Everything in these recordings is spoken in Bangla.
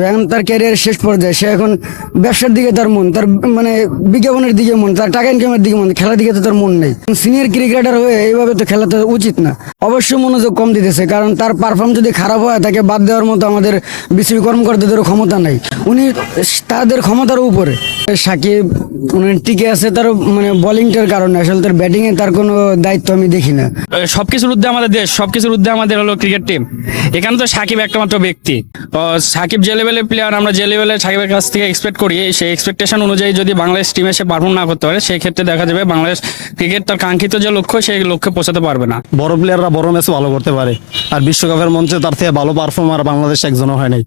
হবে। এখন তার ক্যারিয়ারের শেষ পর্যায়ে, সে এখন ব্যবসার দিকে তার মন, তার মানে বিজ্ঞাপনের দিকে মন, তার টাকা ইনকামের দিকে মন, খেলার দিকে তো তার মন নেই। সিনিয়র ক্রিকেটার হয়ে এইভাবে তো খেলা তো উচিত না। অবশ্যই মনোযোগ কম দিতেছে, কারণ তার পারফর্ম যদি খারাপ হয় তাকে বাদ দেওয়ার মতো আমাদের বিসিবি কর্মকর্তাদেরও ক্ষমতা নাই। উনি তাদের ক্ষমতার উপরে। সাকিব টিকে আছে তার মানে বোলিংটার কারণে, আসলে তার ব্যাটিংয়ে তার কোনো দায়িত্ব আমি দেখি না। সবকিছুর ঊর্ধ্বে আমাদের দেশ, সবকিছুর ঊর্ধ্বে আমাদের হলো ক্রিকেট টিম। এখানে তো সাকিব একটা মাত্র ব্যক্তি। সাকিব যে লেভেলের প্লেয়ার, আমরা যে লেভেলে সাকিবের কাছ থেকে এক্সপেক্ট করি, সেই এক্সপেকটেশন অনুযায়ী যদি বাংলাদেশ টিমে সে পারফর্ম না করতে পারে, সেই ক্ষেত্রে দেখা যাবে বাংলাদেশ ক্রিকেট তার কাঙ্ক্ষিত যে লক্ষ্য, সেই লক্ষ্যে পৌঁছাতে পারবে না। বড় প্লেয়াররা বড় ম্যাচে ভালো করতে পারে, আর বিশ্বকাপের মঞ্চে তার থেকে ভালো পারফর্মার বাংলাদেশ একজনও হয় নাই।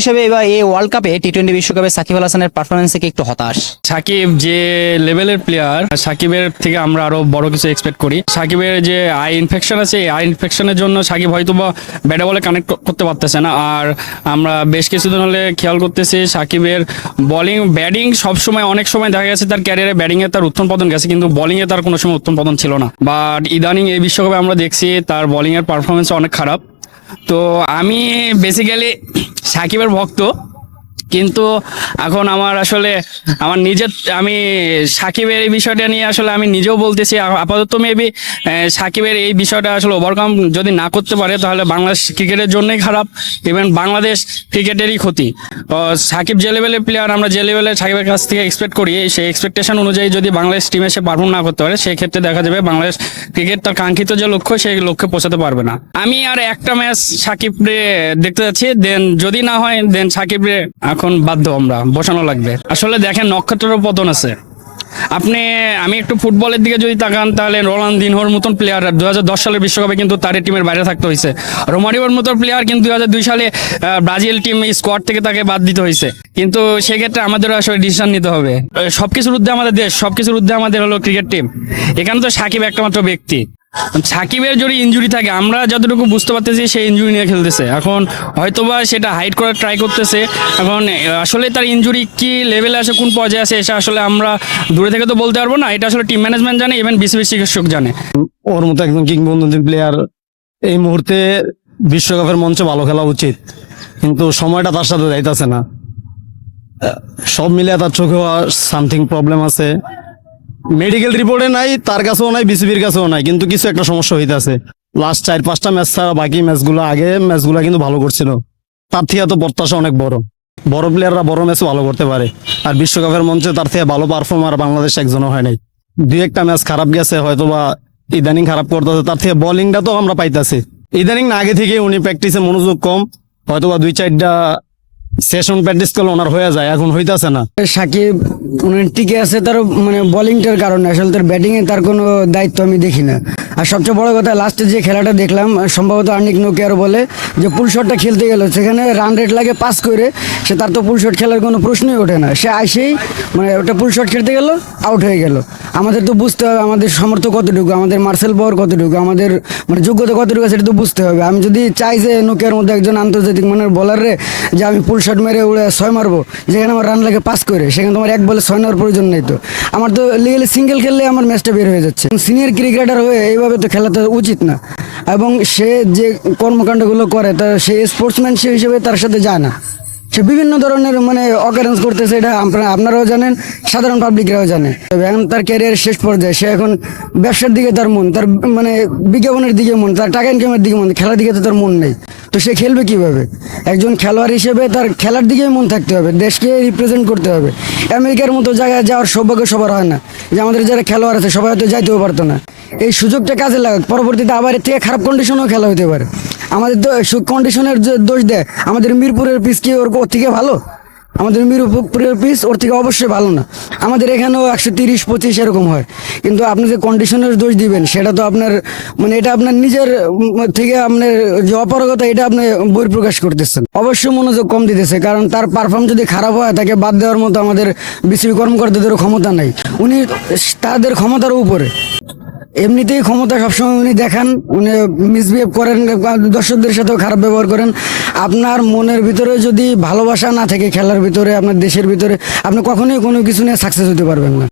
হিসেবে এবার এই ওয়ার্ল্ড কাপে টি-20 বিশ্বকাপে সাকিব আল হাসানের পারফরমেন্স থেকে একটু হতাশ। সাকিব যে লেভেলের প্লেয়ার, সাকিবের থেকে আমরা আরো বড় কিছু এক্সপেক্ট করি। সাকিবের যে আই ইনফেকশন আছে, এই আই ইনফেকশনের জন্য সাকিব হয়তো বা ব্যাটে বলে কানেক্ট করতে পারতেছে না। আর আমরা বেশ কিছুদিন হলে খেয়াল করতেছি সাকিবের বোলিং ব্যাটিং সবসময়, অনেক সময় দেখা গেছে তার ক্যারিয়ারে ব্যাটিংয়ে তার উত্থান পতন গেছে, কিন্তু বোলিংয়ে তার কোনো সময় উত্থান পতন ছিল না। বাট ইদানিং এই বিশ্বকাপে আমরা দেখছি তার বোলিংয়ের পারফরমেন্স অনেক খারাপ। তো আমি বেসিক্যালি সাকিবের ভক্ত, কিন্তু এখন আমার আসলে আমি সাকিবের এই বিষয়টা নিয়ে আসলে আমি নিজেও বলতেছি, আপাতত মেবি সাকিবের এই বিষয়টা আসলে ওভারকাম যদি না করতে পারে তাহলে বাংলাদেশ ক্রিকেটের জন্যই খারাপ, ইভেন বাংলাদেশ ক্রিকেটেরই ক্ষতি। সাকিব যে লেভেলের প্লেয়ার, আমরা যে লেভেলে সাকিবের কাছ থেকে এক্সপেক্ট করি, সেই এক্সপেকটেশন অনুযায়ী যদি বাংলাদেশ টিমে সে পারফর্ম না করতে পারে, সেই ক্ষেত্রে দেখা যাবে বাংলাদেশ ক্রিকেট তার কাঙ্ক্ষিত যে লক্ষ্য, সেই লক্ষ্যে পৌঁছাতে পারবে না। আমি আর একটা ম্যাচ সাকিবরে দেখতে যাচ্ছি, দেন যদি না হয় দেন সাকিবরে এখন বাধ্য আমরা বসানো লাগবে। আসলে দেখেন, নক্ষত্রের পতন আছে। আমি একটু ফুটবলের দিকে যদি তাকান, তাহলে রোনালদিনহোর মতন প্লেয়ার 2010 সালের বিশ্বকাপে কিন্তু তার টিমের বাইরে থাকতে হয়েছে। রোমারিওর মতো প্লেয়ার কিন্তু 2002 সালে ব্রাজিল টিম স্কোয়াড থেকে তাকে বাদ দিতে হয়েছে। কিন্তু সেক্ষেত্রে আমাদেরও আসলে ডিসিশন নিতে হবে। সবকিছুর ঊর্ধ্বে আমাদের দেশ, সবকিছুর ঊর্ধ্বে আমাদের হলো ক্রিকেট টিম। এখানে তো সাকিব একটা মাত্র ব্যক্তি। সাকিবের যদি ইনজুরি থাকে, আমরা যতটুকু বুঝতে পারতেছি সেই ইনজুরি নিয়ে খেলতেছে। এখন হয়তোবা সেটা হাইড করার ট্রাই করতেছে। এখন আসলে তার ইনজুরি কি লেভেলে আছে, কোন পর্যায়ে আছে, এটা আসলে আমরা দূরে থেকে তো বলতে পারবো না। এটা আসলে টিম ম্যানেজমেন্ট জানে, ইভেন বিসিবি চিকিৎসক জানে। ওর মতো একজন কিংবদন্তি প্লেয়ার এই মুহূর্তে বিশ্বকাপের মঞ্চে ভালো খেলা উচিত, কিন্তু সময়টা তার সাথে যাইতেছে না। সব মিলিয়ে তার চোখেও সামথিং প্রবলেম আছে। মেডিকেল রিপোর্টে নাই, তার কাছেও নাই, বিসিবির কাছেও নাই, কিন্তু কিছু একটা সমস্যা হইতেছে। লাস্ট 4-5টা ম্যাচ ছাড়া বাকি ম্যাচগুলো কিন্তু ভালো করছিল। তার থেকে তো প্রত্যাশা অনেক বড়। বড় প্লেয়াররা বড় ম্যাচে ভালো করতে পারে, আর বিশ্বকাপের মঞ্চে তার থেকে ভালো পারফর্মার বাংলাদেশ একজনও হয় নাই। 2-1টা ম্যাচ খারাপ গেছে, হয়তো বা ইদানিং খারাপ করতেছে। তার থেকে বোলিংটা তো আমরা পাইতেছি ইদানিং না, আগে থেকে উনি প্র্যাকটিসে মনোযোগ কম, হয়তো বা 2-4টা সেশন প্র্যাকটিস করলে ওনার হয়ে যায়, এখন হইতাছে না। সাকিব টিকে আছে তার মানে বোলিংটার কারণে, আসলে তার ব্যাটিংয়ে তার কোনো দায়িত্ব আমি দেখি না। আর সবচেয়ে বড় কথা, লাস্টে যে খেলাটা দেখলাম, সম্ভবত আর্নিক নোকিয়ার বলে যে পুল শটটা খেলতে গেল, সেখানে রান রেট লাগে 5 করে, তার তো পুল শট খেলার কোনো প্রশ্নই ওঠে না। সে আসেই মানে ওটা পুল শট খেলতে গেল, আউট হয়ে গেল। আমাদের তো বুঝতে হবে আমাদের সামর্থ্য কতটুকু, আমাদের মার্সেল পাওয়ার কতটুকু, আমাদের মানে যোগ্যতা কতটুকু, সেটা তো বুঝতে হবে। আমি যদি চাই যে নোকিয়ার মধ্যে একজন আন্তর্জাতিক মানের বোলারে যে আমি পুল শট মেরে উড়ে 6 মারবো, যেখানে আমার রান লাগে 5 করে, সেখানে তোমার 1 বলে 6 নেওয়ার প্রয়োজন নেই। তো আমার তো লিগেলি সিঙ্গেল খেললে আমার ম্যাচটা বের হয়ে যাচ্ছে। সিনিয়র ক্রিকেটার হয়ে এইভাবে তো খেলা তো উচিত না, এবং সে যে কর্মকাণ্ডগুলো করে তার সে স্পোর্টসম্যানশিপ হিসেবে তার সাথে যায় না। সে বিভিন্ন ধরনের মানে অকারেন্স করতেছে, এটা আপনারাও জানেন, সাধারণ পাবলিকরাও জানে। এখন তার ক্যারিয়ারের শেষ পর্যায়ে, সে এখন ব্যবসার দিকে তার মন, তার মানে বিজ্ঞাপনের দিকে মন, তার টাকা ইনকামের দিকে মন, খেলার দিকে তো তার মন নেই। তো সে খেলবে কিভাবে? একজন খেলোয়াড় হিসেবে তার খেলার দিকেই মন থাকতে হবে, দেশকে রিপ্রেজেন্ট করতে হবে। আমেরিকার মতো জায়গায় যাওয়ার সৌভাগ্য সবার হয় না, যে আমাদের যারা খেলোয়াড় আছে সবাই হয়তো যাইতেও পারতো না। এই সুযোগটা কাজে লাগাক, পরবর্তীতে আবার এর থেকে খারাপ কন্ডিশনেও খেলা হতে পারে। আমাদের তো কন্ডিশনের যে দোষ দেয়, আমাদের মিরপুরের পিচ কি ওর থেকে ভালো? আমাদের মিরপুরের পিচ ওর থেকে অবশ্যই ভালো না। আমাদের এখানেও 130-25 এরকম হয়, কিন্তু আপনি যে কন্ডিশনের দোষ দিবেন, সেটা তো আপনার মানে এটা আপনার নিজের থেকে আপনার যে অপারগতা, এটা আপনি বহিঃপ্রকাশ করতেছেন। অবশ্যই মনোযোগ কম দিতেছে, কারণ তার পারফর্ম যদি খারাপ হয় তাকে বাদ দেওয়ার মতো আমাদের বিসিবি কর্মকর্তাদেরও ক্ষমতা নাই। উনি তাদের ক্ষমতার উপরে। এমনিতেই ক্ষমতা সবসময় উনি দেখান, উনি মিসবিহেভ করেন, দর্শকদের সাথেও খারাপ ব্যবহার করেন। আপনার মনের ভিতরে যদি ভালোবাসা না থাকে খেলার ভিতরে, আপনার দেশের ভিতরে, আপনি কখনোই কোনো কিছু নিয়ে সাকসেস হতে পারবেন না।